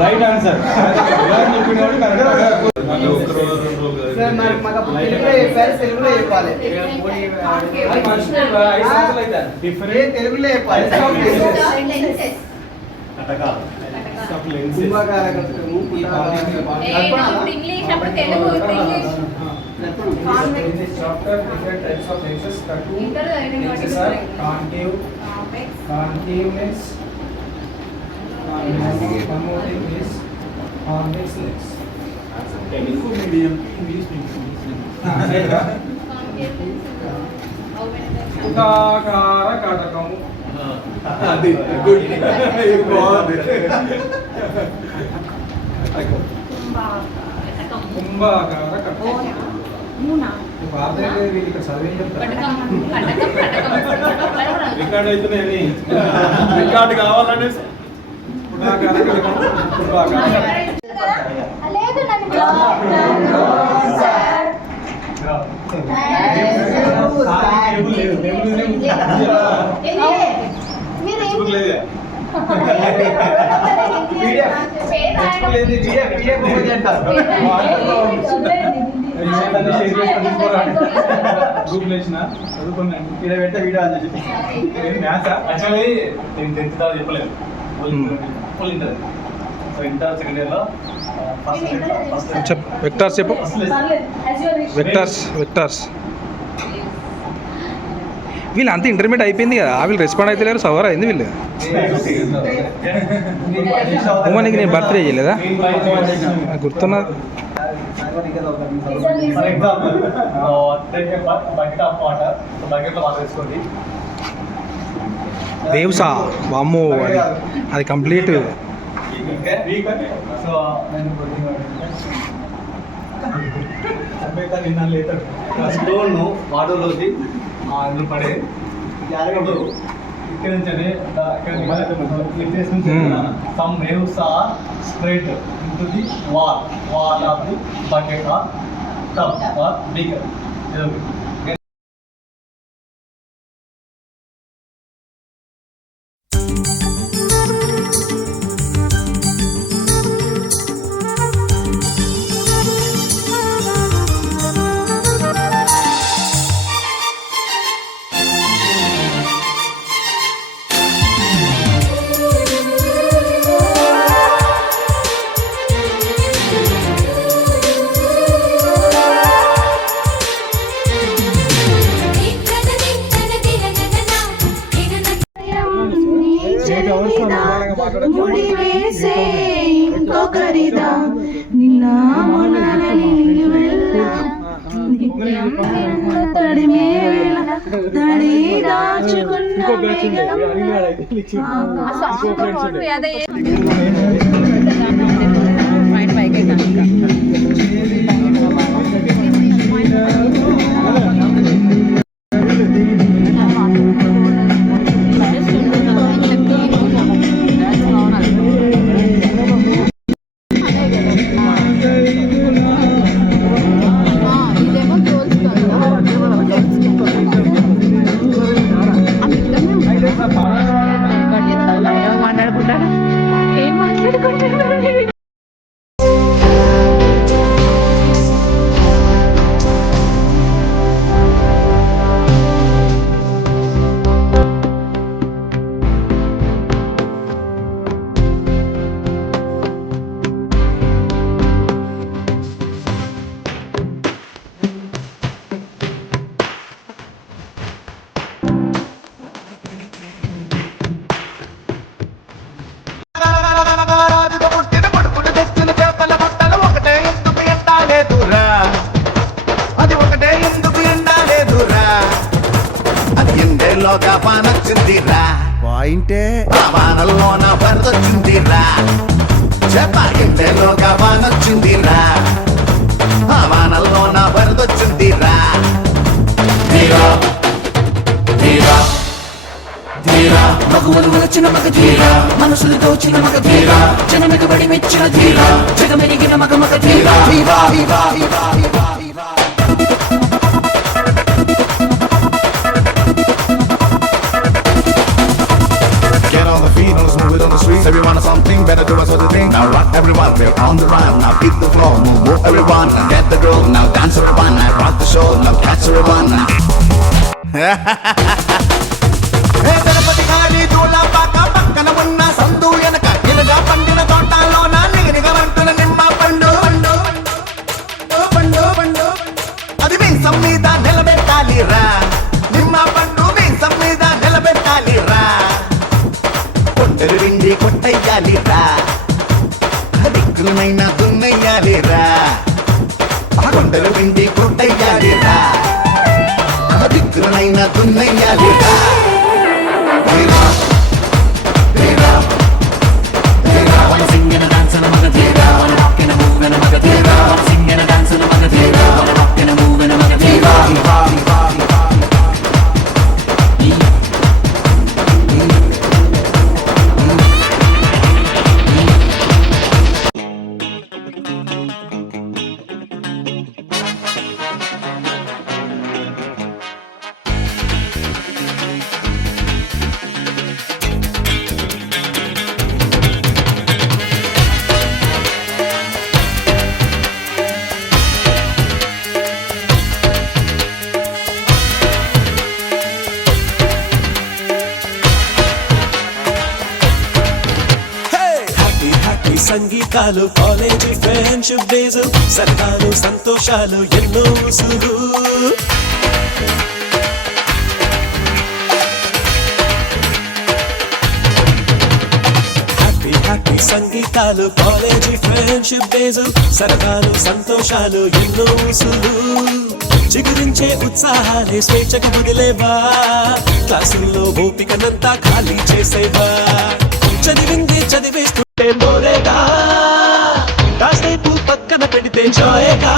Right answer. తెలుగులో కాటకము. అది good. కుంభాకార కటకం. రికార్డ్ అవుతున్నాయని రికార్డు కావాలని గ్రూప్ లేచిన చదువుకున్నాను ఇక్కడ పెట్టే వీడియో అని చెప్పి మ్యాథ్స్ యాక్చువల్లీ నేను 10th దాకా చెప్పలేదు full inter. So inter second ఇయర్లో వెక్టార్స్ చెప్పు. వెక్టార్స్ వీళ్ళు అంతా ఇంటర్మీడియట్ అయిపోయింది కదా, వీళ్ళు రెస్పాండ్ అయితే లేరు. సవర్ అయింది వీళ్ళు. ఉమానికి నేను బర్త్డే చేయలేదా గుర్తున్నది. For example bucket of water, బకెట్లో వాటర్ వేసుకోండి. వేవ్సా వామ్మో అది కంప్లీట్. సో నేను నిన్న లేటర్ స్టోన్ వాటర్లోకి అందులో పడే ఇక్కడ నుంచి some waves are spread into the wall of the bucket or tub or beaker. పాయింటే వానల్లోన వరదొచ్చిందిరా, చెప్ప ఎండలోగా వానొచ్చిందిరా, ఆ వానల్లోన వరదొచ్చిందిరా. ధీరా ధీరా ధీరా మగువలు వచ్చిన మగ ధీరా, మనసులు దోచిన మగ ధీరా, జనమెగబడి మెచ్చిన ధీరా, జగమెరిగిన మగ మగ ధీరా. ధీరా ధీరా ధీరా ధీరా ధీరా on the run, now beat the floor, move everyone, get the groove, now dance everyone, rock the show, now catch everyone. ఏ గణపతి గారి దూలపాక పక్కన ఉన్న సందు ఎనక ఇలగా పండిన తోటలోన నిగనిగమంటున్న నిమ్మ పండు పండు పండు పండు అది మీసం మీద నిలబెట్టాలిరా నిమ్మ పండు మీసం మీద నిలబెట్టాలిరా కొట్టెలు విండి కొట్టయ్యాలిరా దిక్కులనైనా దున్నయ్యాలిరా కొండలు విండి కొట్టయ్యాలిరా దిక్కులనైనా దున్నయ్యాలిరా Wanna sing and a dance and a magadera. Wanna rock and a move and a magadera. Wanna sing and a dance and a magadera. Wanna rock and a move and a magadera. Happy happy సంగీతాలు college friendship days సరదాలు సంతోషాలు ఎన్నో ఉసులు happy happy సంగీతాలు college friendship days సరదాలు సంతోషాలు ఎన్నో ఉసులు చిగురించే ఉత్సాహాన్ని స్వేచ్ఛకు వదిలేవా క్లాసుల్లో ఓపికనంతా ఖాళీ చేసేవా చదివింది చదివేస్తుంటే మోరేగా కాసేపు పక్కన పెడితే జాయేగా